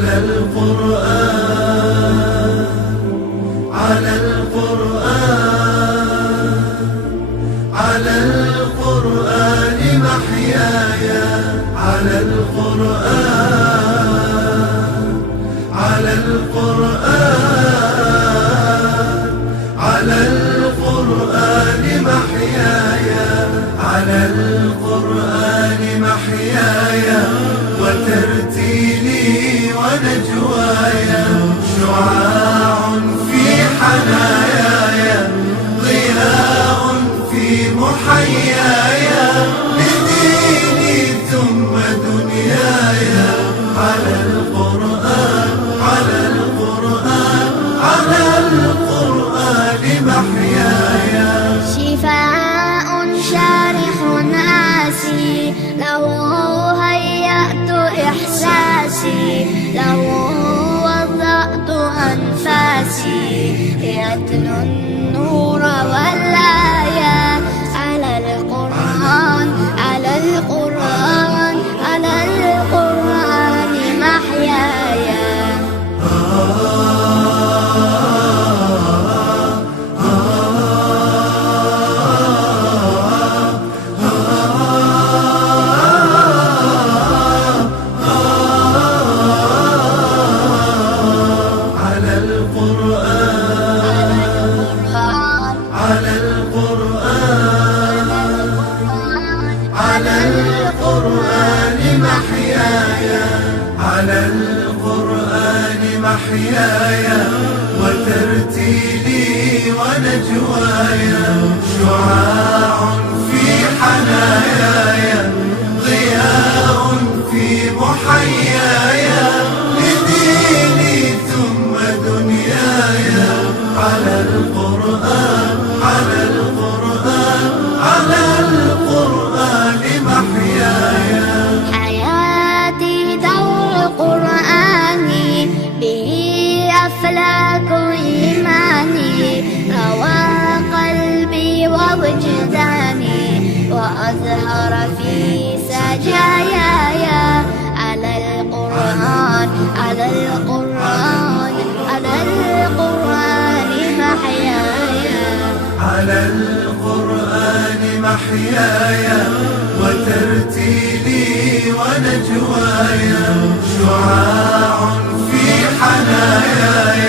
على القرآن، على القرآن، على القرآن محياي، على القرآن، على القرآن، على القرآن محياي، على القرآن محياي، وترتيلي ونجواي، شعاع في حناياي، ضياء في محياي، لديني ثم دنياي، على القرآن، على القرآن، على القرآن محياي. شفاء شارح آسي، له هيأت إحساسي، له وضعت أنفاسي، يتلو النور والآية، على القرآن، على القرآن، على القرآن محياي. على القرآن، على القرآن محياي، على القرآن محياي، وترتيلي ونجواي، شعاع في حناياي، ضياء في محياي، لديني ثم دنياي، على القرآن، على القرآن، على القرآن محياي. حياتي دور القرآن، به أفلاك إيماني، روى قلبي ووجداني، وأزهر في سجاياي، على القرآن، على القرآن، على القرآن محياي، على القرآن محياي، وترتيلي ونجواي، شعاع في حناياي.